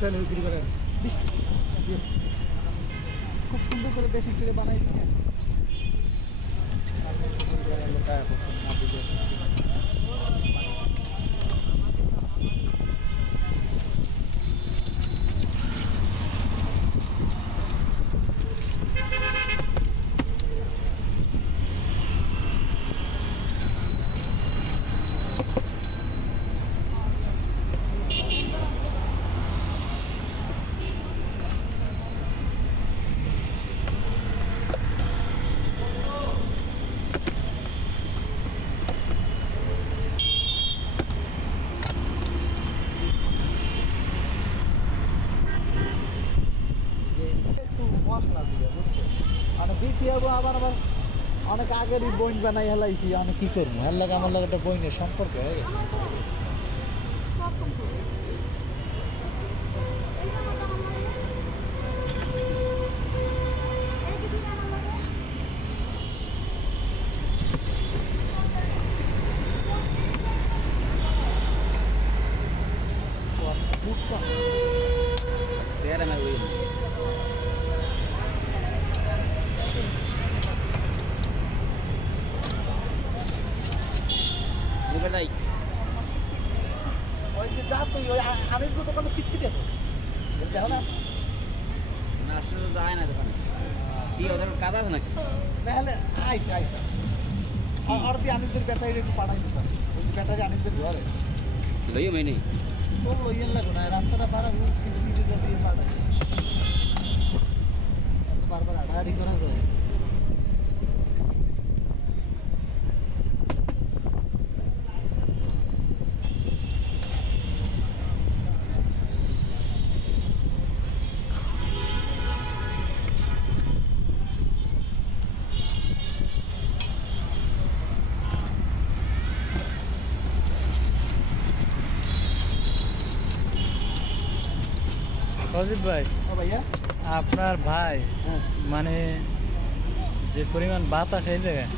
তেল বিক্রি করেন 20 টাকা। খুব সুন্দর করে বেশি করে বানাই দিয়ে আবার আবার অনেক আগেরই বইন বানাই হেলাইছি আমি কি করবো হের লাগে আমার লাগে একটা বইনের সম্পর্ক হয়ে গেছে ওই যে যা তুই ওই আমিষগুলো দোকানে পিচ্ছি দেখো দেখো না আসলে তো যায় না দোকানে কি ওদের কাজ আছে নাকি তাহলে আইসা আইসা আর তুই আনিসদের ব্যাটারি একটু পাঠাই দিতাম ওই ব্যাটারি আনিসদের ঘরে লইও মেনে তোর লইয়েন লাগো না রাস্তাটা পারাবো পিচ্ছি দিয়ে পাঠাই বারবার হাঁটাহাঁটি করা যায় অজিত ভাই ভাইয়া আপনার ভাই মানে যে পরিমাণ বাতাস এই জায়গায়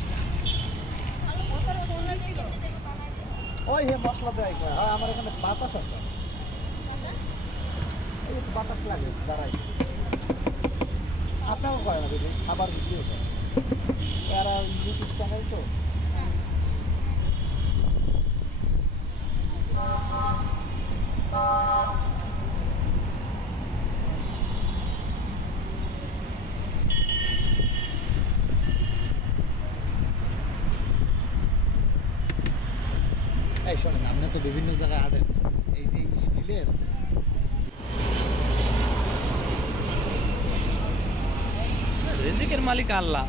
ওই হে মশলা দেয় আমার এখানে বাতাস আছে এই বাতাস লাগে দাঁড়াই আপনারও কয় না দিদি খাবার ভিডিও করে এরা ইউটিউব চ্যানেল তো এই শোনেন আপনি তো বিভিন্ন জায়গায় আড়েন এই যে স্টিলের রিজিকের মালিক আল্লাহ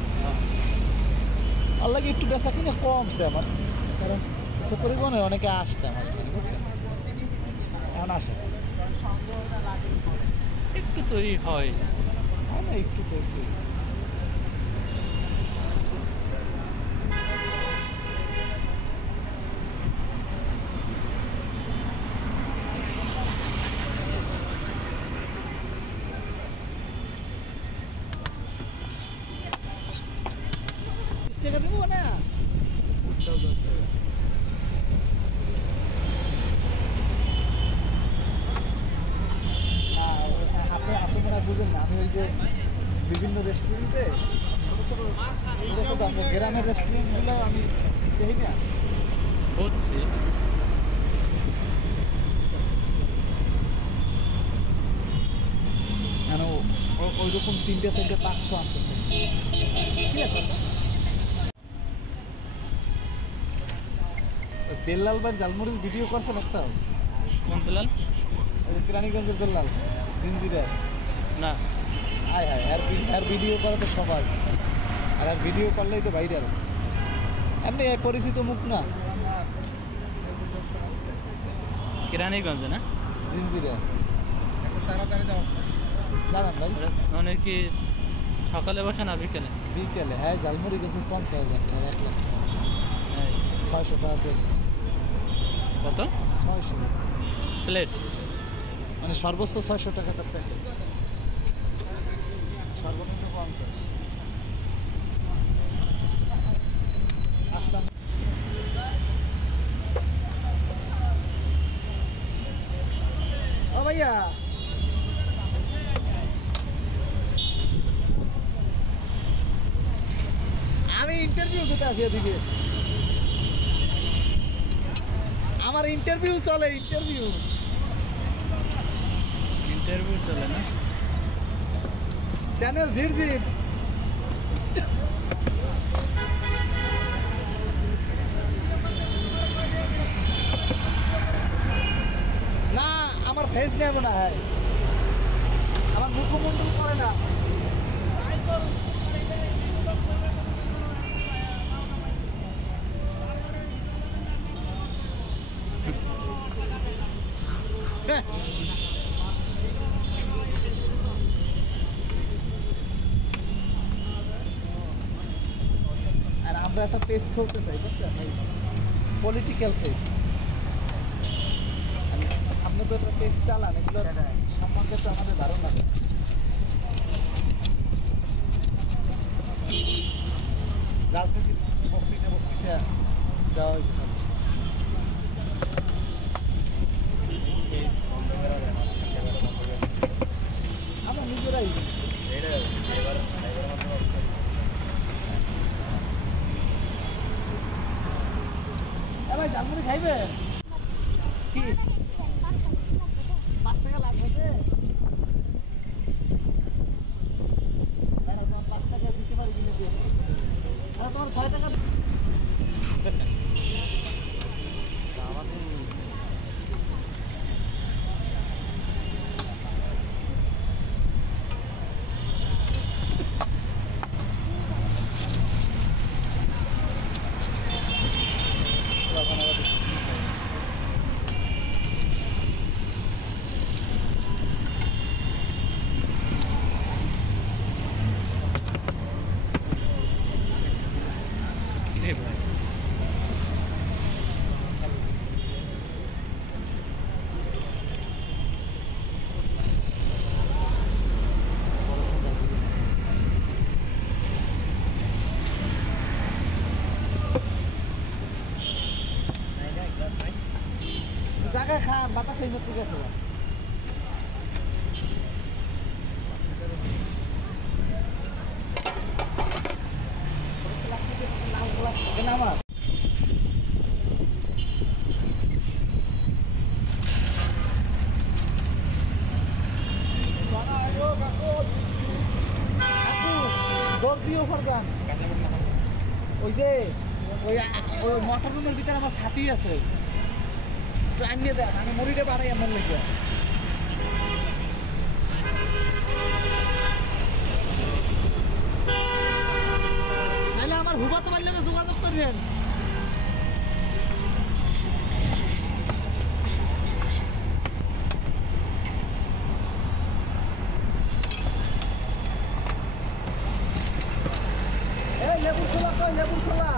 আল্লাহ একটু বেচা কিনে কমছে আমার কারণ সে পরিবহনে অনেকে আসতে আমার এখানে বুঝছেন এখন আসে একটু তৈরি হয় না একটু করছি টাকা দেবো না আপনি মনে বুঝেন না আমি ওই যে বিভিন্ন রেস্টুরেন্টে ছোটো ছোটো গ্রামের রেস্টুরেন্টগুলো আমি দেখি না হচ্ছে কেন ওই রকম 3-4 বাক্স আনতেছে কি আছে বেল্লাল ভাই জালমুড়ির ভিডিও করছেন একটা কোন বেলাল কেরানীগঞ্জের বেল্লাল জিঞ্জিরার না আয় হায় আর ভিডিও করে তো সবাই আর ভিডিও করলেই তো ভাইরাল এমনি পরিচিত মুখ না কেরানীগঞ্জে না জিঞ্জিরা তাড়াতাড়ি যাও দাঁড়ান ভাই মানে কি সকালে বসে না বিকেলে বিকেলে হ্যাঁ জালমুড়ি গেছে 50,000 টাকা 1 লাখ 600 টাকা দিয়ে কত 600 প্লেট মানে সর্বোচ্চ 600 টাকা তার প্যাকেজ সর্বনিম্ন 50 আসলাম ও ভাইয়া? আমি ইন্টারভিউ দিতে আছি এদিকে, আমার ইন্টারভিউ চলে, ইন্টারভিউ চলে না? চ্যানেল ঝিরঝির। না আমার ফেস নেব না, হয় আমার মুখমন্ডল করে না। আর আমরা একটা পেজ খুলতে চাই, বুঝছেন, পলিটিক্যাল পেজ। আপনি তো একটা পেজ চালান, এগুলো সম্পর্কে তো আমাদের ধারণা নেই। রাজনীতির বক্তৃতা দেওয়া হয়েছে। আমরা নিজেরাই ভাই ঝালমুড়ি খাইবে কি? 5 টাকা লাগবে যে 5 টাকা দিতে পারি কিনে দিয়ে, তোমার 6 টাকা জায়গা খান, বাতাস এই মাত্র গেছে। আমার ওই যে ওই মোটর রুমের ভিতরে আমার ছাতি আছে, আনিয়ে দেন, আমি মুড়িটা বাড়াই এমন লেগে। নাহলে আমার হুবাতো বাড়ি লাগে যোগাযোগ করবেন। লেবুর ছোলা কই, লেবুর ছোলা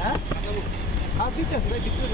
হ্যাঁ দিতেছে ভাই, দিতে